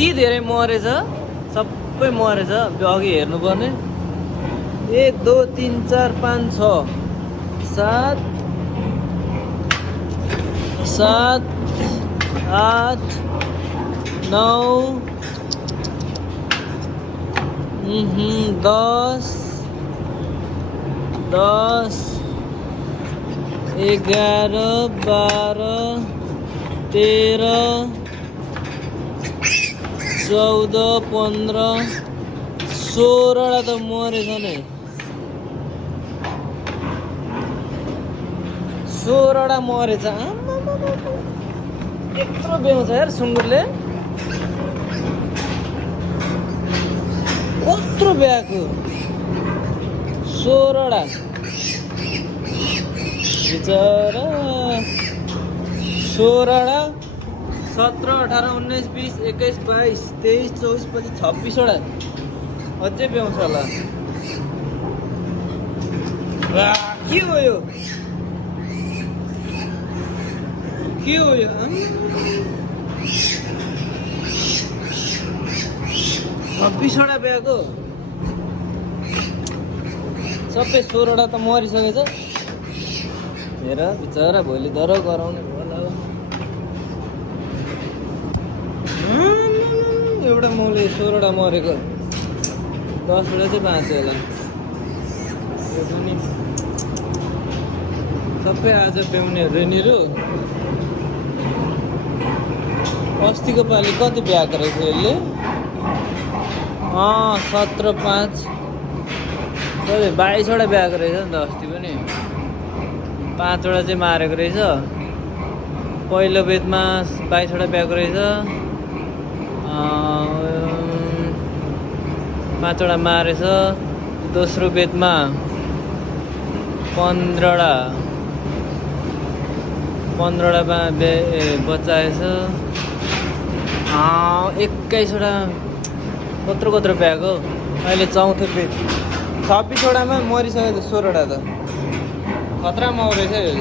यति धेरै मरेछ, सबै मरेछ। अघि हेर्नुपर्ने 1 2 3 4 5 6 7 7 8 9 10 10 11 12 13 14 15 16 त मरेछ नै। 16 मरेछ। यत्रो बेउँछ यार सुँगुरले, कत्रो ब्याएको 16 बिचरा। 16 17 18 19 20 21 22 23 24 25 26 अझै ब्याउँछ होला। के हो यो, के हो यो? 26 ब्याएको, सबै 16 त मरिसकेछ। हेर बिचरा भोलि दर गराउने होला। एउटा मौले 16 मरेको, 10 चाहिँ बाँच्यो होला। यो पनि सबै आज ब्याउनेहरू यिनीहरू। अस्तिको पालि कति ब्याएको रहेछ यसले? 17 5 22 ब्याएको रहेछ नि त अस्ति पनि। 5 चाहिँ मारेको रहेछ। पहिलो बेदमा 22 ब्याएको रहेछ। 5 मारेछ। दोस्रो बेदमा 15 बचाएछ। 21 कत्रो ब्याएको। अहिले चौथो बेद 26 मरिसक्यो त 16 त खतरा मरेछ यो।